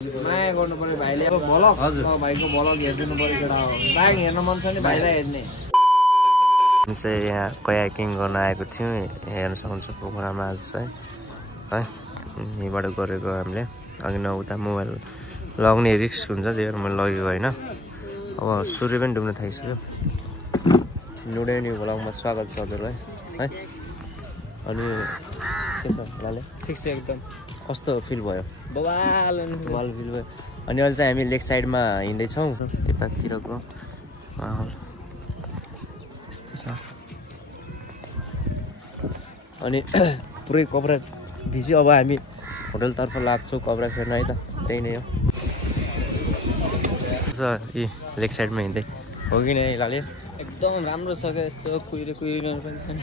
माया गर्नु पर्यो भाइले अब भलक भाइको भलक हेर्दिनु पर्यो केटा हो बाइक हेर्न मन छ नि भाइलाई हेर्ने चाहिँ यहाँ कयाकिङ गर्न आएको थियौँ हेर्न सक्नुहुन्छ पोखरामा आज चाहिँ है यहीँबाट गरेको हामीले अघि न उता मोबाइल लगाउने रिस्क हुन्छ त्यही भएर मैले लगेको होइन अब सूर्य पनि डुब्न थाकिसक्यो लुडेनी भ्लगमा स्वागत छ हजुरलाई है अनि के छ लाले ठिक छ एकदम कस्तो फिल भयो बवाल फिल भयो अनि अहिले चाहिँ हामी लेक साइडमा हिँड्दैछौँ यतातिरको माहौल यस्तो छ अनि पुरै कपडा भिज्यो अब हामी होटलतर्फ लाग्छौँ कपडा फेर्न है त त्यही नै हो यी लेक साइडमा हिँड्दै हो कि नै लाले एकदम राम्रो छ क्या यस्तो कुहिरहनु पनि छैन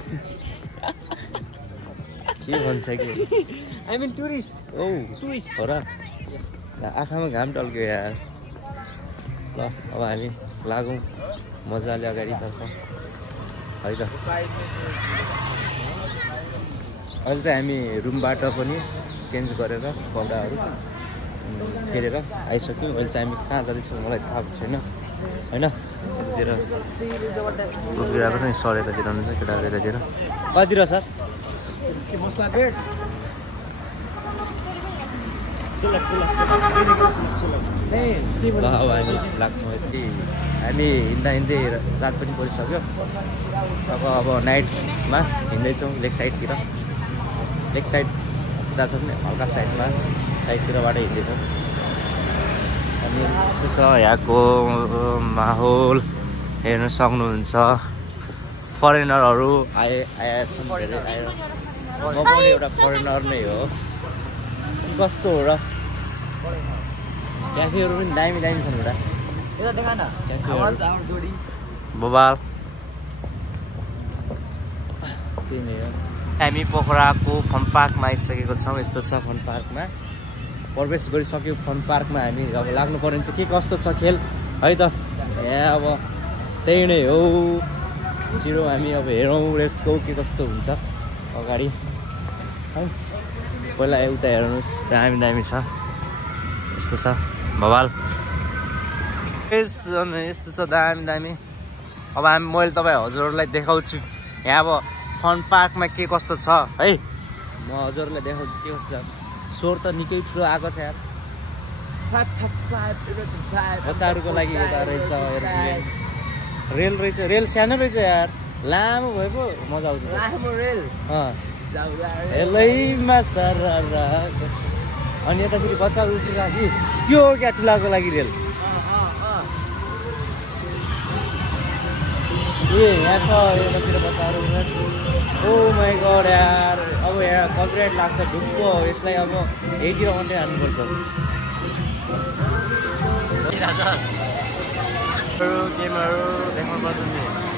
के भन्छ कि आई मिन टुरिस्ट टुरिस्ट हो र आँखामा घाम टल्क्यो यार ल अब हामी लागौँ मजाले अगाडितर्फ है त अहिले चाहिँ हामी रुमबाट पनि चेन्ज गरेर कपडाहरू फेरेर आइसक्यौँ अहिले चाहिँ हामी कहाँ जाँदैछौँ मलाई थाहा छैन होइन यतातिर गइरहेको छ नि सर यतातिर हुनुहुन्छ केटाहरू यतातिर कतितिर सर के मसला बेड्स ल अब हामी लाग्छौँ यति हामी हिँड्दै रात पनि परिसक्यो अब नाइटमा हिँड्दैछौँ लेक साइडतिर लेक साइड उता छ नि हल्का साइडतिरबाट हिँड्दैछौँ अनि यस्तो छ यहाँको माहौल हेर्न सक्नुहुन्छ फरेनरहरू आएका छन् धेरै आएर म पनि एउटा फरेनर नै हो कस्तो हो र क्याफेहरू पनि दामी छन् एउटा यता देखा न आवाज जोडी बोबाल त्यही नै हो हामी पोखराको फन पार्कमा आइसकेको छौँ यस्तो छ फन पार्कमा प्रवेश गरिसक्यौँ फन पार्कमा हामी अब लाग्नु पर्ने चाहिँ के कस्तो छ खेल है त यहाँ अब त्यही नै हो छिरो हामी अब हेरौँ लेट्सको के कस्तो हुन्छ अगाडि है पहिला उता हेर्नुहोस् दामी छ यस्तो छ भवाल यस्तो छ दामी अब मैले तपाईँ हजुरहरूलाई देखाउँछु यहाँ अब फन पार्कमा के कस्तो छ है म हजुरहरूलाई देखाउँछु के कस्तो छ स्वर त निकै ठुलो आएको छ यार बच्चाहरूको लागि यता रहेछ रेल रहेछ रेल सानो रहेछ यार लामो भएको मजा आउँछ लामो रेल हेलैमा सररा अनि यताखेरि बच्चाहरू उठिरहेको त्यो क्या ठुलाको लागि रेल ए यहाँ छ यतातिर बच्चाहरू ओ माई गड यार अब यहाँ कपिराइट लाग्छ ढुक्क यसलाई अब यहीतिर मात्रै हाल्नुपर्छ गेमहरू देखाउनुपर्छ नि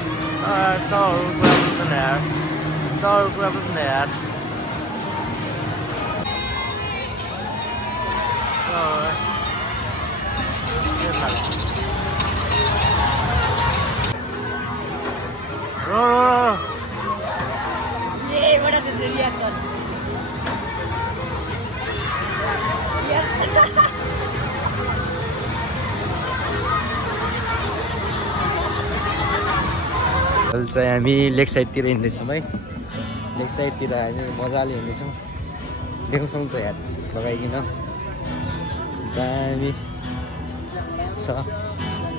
कुरा बुझ्न यार अहिले चाहिँ हामी लेक साइडतिर हिँड्दैछौँ है लेक साइडतिर हामी मजाले हिँड्दैछौँ देख्न सक्नुहुन्छ यार लगाइकन दामी छ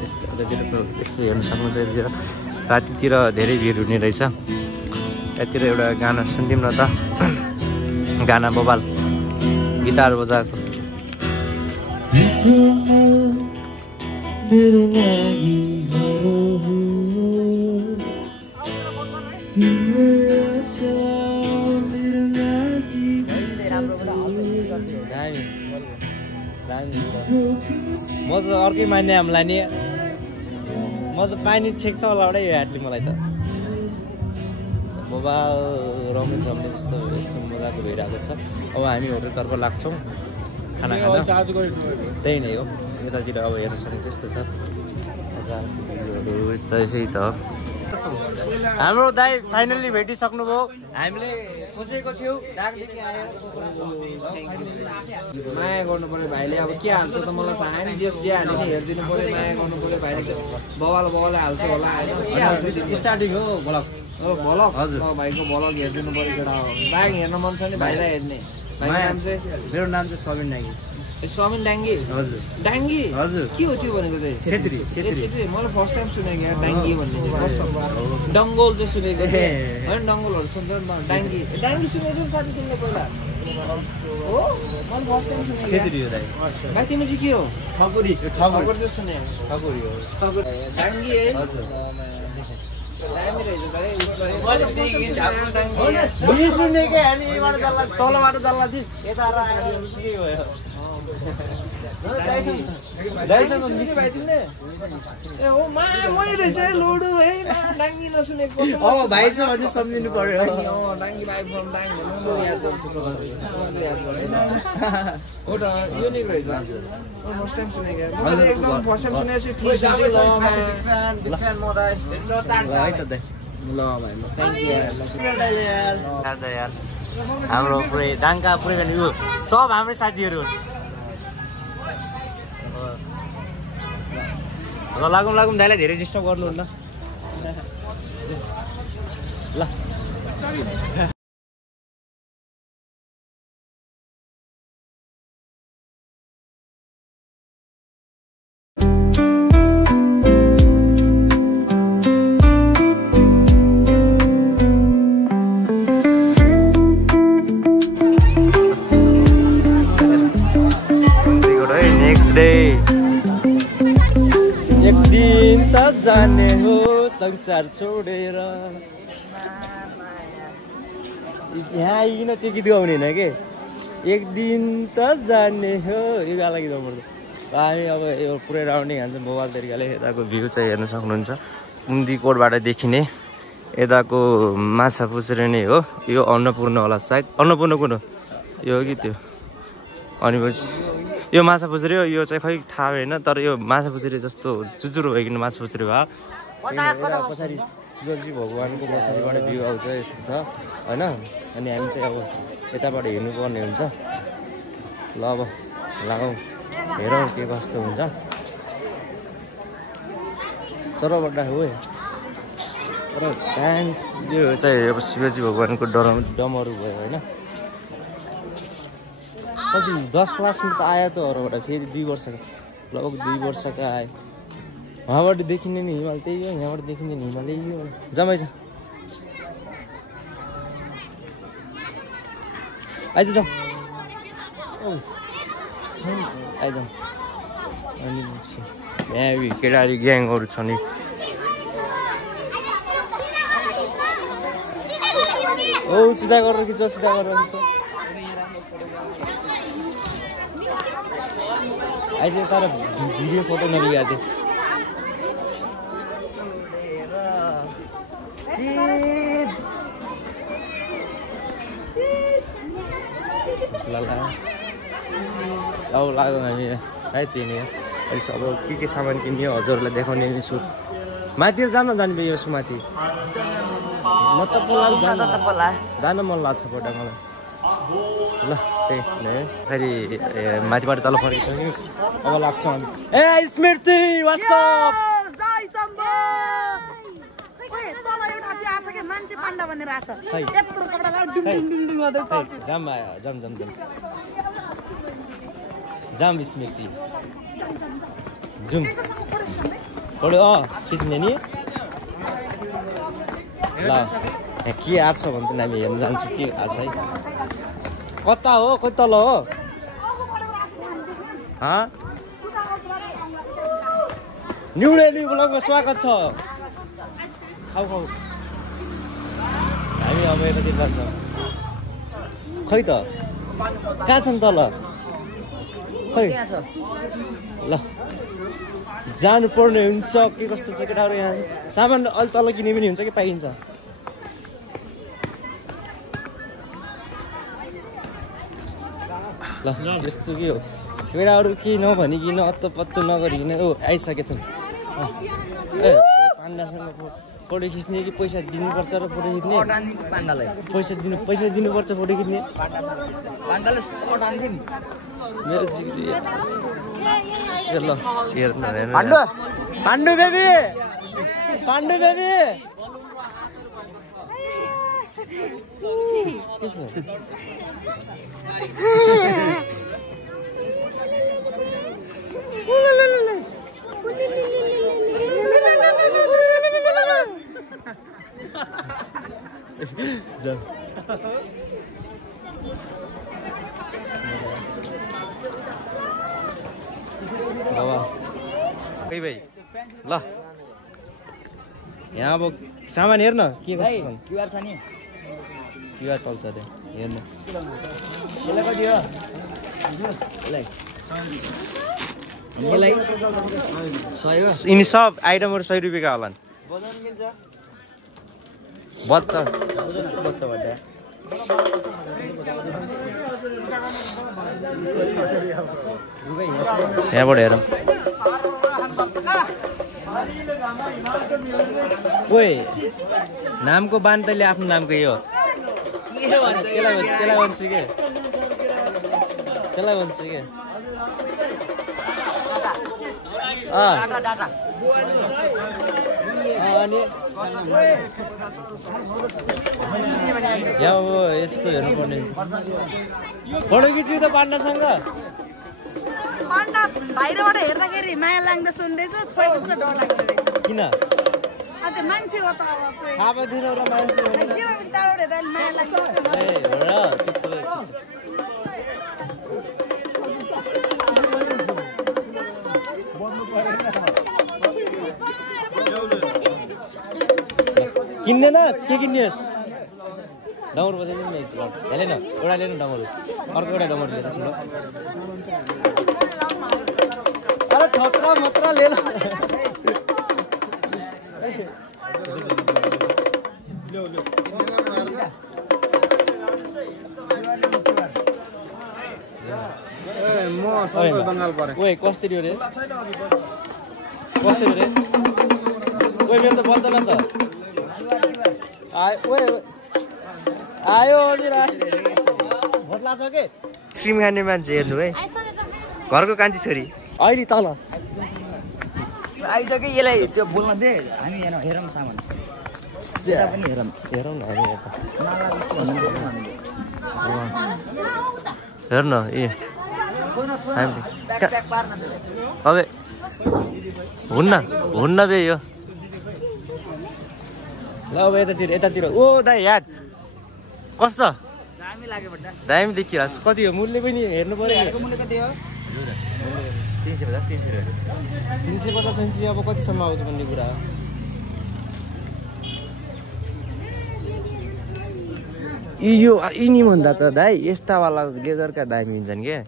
यस्तो हेर्न सक्नुहुन्छ यतातिर रातितिर धेरै भिड हुने रहेछ यतातिर एउटा गाना सुनिदिउँ न त गाना बबाल गिटार बजाएको म त अर्कै मान्ने हामीलाई नि म त पानी छेक्छ होला एउटै यो ह्याटले मलाई त मोबाइल रमाइलो जम्ने जस्तो यस्तो मजाको भइरहेको छ अब हामी होटलतर्फ लाग्छौँ खाना खाना त्यही नै हो यतातिर अब हेर्न सक्नुहुन्छ यस्तो छ यस्तो त हाम्रो दाइ फाइनल्ली भेटिसक्नुभयो हामीले खोजेको थियौँ डाकदेखि आयो माया गर्नु पर्यो भाइले अब के हाल्छ त मलाई थाहा छैन जे हाल्यो नि हेरिदिनु पर्यो माया गर्नु पर्यो भाइले बवाल हाल्छ होला होइन स्टार्टिङ हो ब्लग भलक हजुर भाइको भलक हेरिदिनु पर्यो केटा हो बाइक हेर्न मन छ नि भाइलाई हेर्ने मेरो नाम चाहिँ सबिन डाङ्गी सबिन डाङ्गी हजुर डाङ्गी हजुर के हो त्यो भनेको चाहिँ छेत्री मैले फर्स्ट टाइम सुनेको यहाँ डाङ्गी भन्ने डङ्गोल चाहिँ सुनेको होइन डङ्गोलहरू सुन्छ नि त डाङ्गी सुनेको साथी तिमीले पहिला हो मैले फर्स्ट टाइम सुनेको छेत्री हो दाइ भाइ तिमी चाहिँ के हो ठकुरी चाहिँ सुने ठकुरी हो डाङ्गी है हजुर तलबाट जल्ला थियो यता भाइ चाहिँ भन्नु सम्झिनु पर्यो हाम्रो पुरै डाङ्का पुरै यो सब हाम्रै साथीहरू ल लागौँ दाइलाई धेरै डिस्टर्ब गर्नुहुन्न ल एक दिन त जाने हो संसार छोडेर यहाँ आइकन त्यो गीत गाउने होइन कि एक दिन त जाने हो यो गाला गीत गाउनुपर्छ हामी अब यो पुरै राउन्डिङ हान्छ मोबाइल तरिकाले यताको भ्यू चाहिँ हेर्न सक्नुहुन्छ कुन्दी कोटबाट देखिने यताको माछा पुछ्रे नै हो यो अन्नपूर्ण होला सायद अन्नपूर्ण कुन हो यो हो कि त्यो अनि पछि यो माछा पुछ्रे हो यो चाहिँ खै थाहा भएन तर यो माछा पुछ्रे जस्तो चुचुरो भइकन माछा पुछ्रे भयो पछाडि शिवजी भगवान्को पछाडिबाट भ्यू आउँछ यस्तो छ होइन अनि हामी चाहिँ अब यताबाट हेर्नुपर्ने हुन्छ ल अब लागौँ हेरौँ के कस्तो हुन्छ तरबाट हो तर डान्स यो चाहिँ अब शिवजी भगवान्को डमरू भयो होइन कति 10 क्लासमा त आयो त अरूबाट फेरि 2 वर्षको लगभग 2 वर्षका आयो वहाँबाट देखिने नि हिमाल त्यही हो यहाँबाट देखिने नि हिमाल यही हो जम्मै छ आइज जाउँ आइजाउँ अनि यहाँ केटारी ग्याङहरू छ नि ओ सिधा गरेर खिच सिधा गरेर खिच अहिले तर भिडियो फोटो नलिएको थिएँ सब लाग्यो हामी है त्यही नै अहिले सब के सामान किन्यो हजुरहरूलाई देखाउने छु माथि जान जाने यो माथि म चप्पल जान मन लाग्छ पटक मलाई ल त्यही यसरी माथिबाट तल फर्किसक्यौँ अब लाग्छौँ हामी ए स्मृति वाट्सअप जाम स्मृति जाउँ खिच्ने नि ल के आएको छ भन्छ हामी हेर्नु जान्छौँ के आएको छ है कता हो कति तल हो न्यु डेली ब्लगमा स्वागत छ खाऊ हामी अब यतातिर जान्छौँ खै त कहाँ छ नि तल खै ल जानु पर्ने हुन्छ के कस्तो छ केटाहरू यहाँ सामान अलि तल किने पनि हुन्छ कि पाइन्छ ल यस्तो के हो केटाहरू केही नभनिकन अत्तो पत्तो नगरिकन आइसकेछन् ए पाण्डासँग फोटो खिच्ने कि पैसा दिनुपर्छ र फोटो खिच्ने पाण्डालाई पैसा दिनुपर्छ फोटो खिच्ने पाण्डाले सर्ट आन्दिम मेरो जिग्री ल हेर्नु पाण्डु बेबी जाऊ भाइ ल यहाँ अब सामान हेर्न के क्युआर छ नि क्युआर चल्छ अरे हेर्नु यसलाई कति हो यसलाई 100 हो यिनी सब आइटमहरू 100 रुपियाँका होलान् बच्चा भन्दा यहाँबाट हेरौँ ओए नामको बान तैँले आफ्नो नामको यो त्यसलाई भन्छु के अनि यहाँ अब यस्तो हेर्नुपर्ने फोटो खिच्यो त पाण्डासँग पाण्डा बाहिरबाट हेर्दाखेरि माया लाग्दो सुन्दैछ छोएपछि त डर लाग्दो रहेछ किन त्यो मान्छे हो त अब थाहा पाउँदैन र मान्छे हो टाढोबाट हेर्दा माया लाग्दो ए हो र त्यस्तो किन्दैनस् के किन्नुहोस् डमरू बजाइदिनु न हेलेन एउटा लिनु डमरू अर्को एउटा डमरू लिएर अरे ठक्रा मात्र लिएर ओए कसरी हो रे ओए मेरो त बल्दैन त आयो हजुर भोट लाग्छ के स्क्रिम खाने मान्छे हेर्नु है घरको कान्छी छोरी अहिले तल आइसक्यो यसलाई त्यो बोल्न दे हामी हेरौँ सामान यता पनि हेरौँ न हामी हेर्न ए अब हुन्न बे यो ल अब यतातिर ओ दाइ याद कस्तो छ दामी देखिरहेको छ कति हो मूल्य पनि हेर्नु पर्यो 350 भनेपछि अब कतिसम्म आउँछ भन्ने कुरा हो यो यिनीभन्दा त दाइ यस्तावाला लेदरका दामी हुन्छन् क्या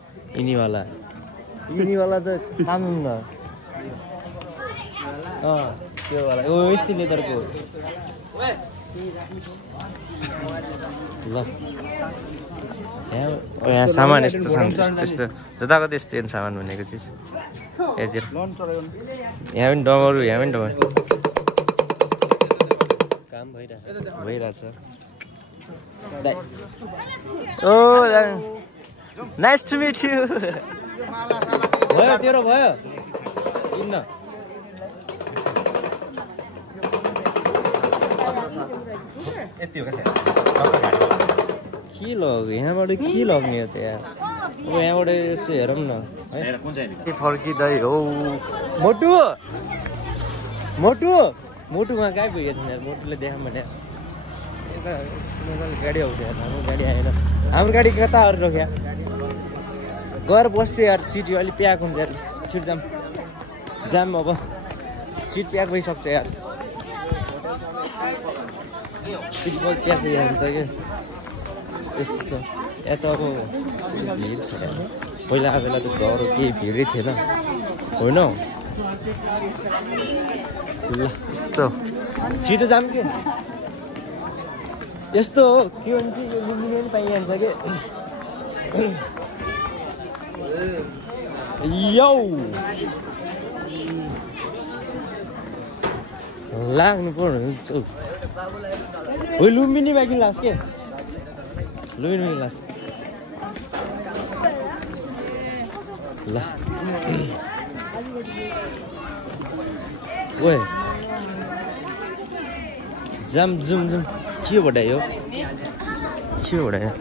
यिनीवाला त खानु न त्योवाला ओ यस्तै लेदरको ल यहाँ सामान यस्तो छ यस्तो जताको त्यस्तै सामान भनेको चिज यहाँतिर यहाँ पनि डमरू काम भइरहेछ ओ नाइस टु मिट यु भयो तेरो भयो किन्न के लग्यो यहाँबाट के लग्ने हो त यार अब यहाँबाट यसो हेरौँ न है फर्किँदै हो मोटुमा कहाँ पुगेछ यार मोटुले देखाउँ भने यता गाडी आउँछ यार हाम्रो गाडी आएन हाम्रो गाडी कता अरू रोक्या गएर बस्छु यार सिट अलिक प्याक हुन्छ यार छिट जाम अब सिट प्याक भइसक्छ यार सिट प्याक भइहाल्छ कि यस्तो छ यहाँ त अब भिड छ पहिला बेला त घर केही भिडै थिएन होइन ल यस्तो छिटो जाम के यस्तो हो के भन्छ यो लुम्बिनी पनि पाइहाल्छ कि यौ लाग्नु पर्ने हो लुम्बिनी बाँकी लास के लुम्बिनी लास ल ओए जाम जुम जुम के भटायो के भटायो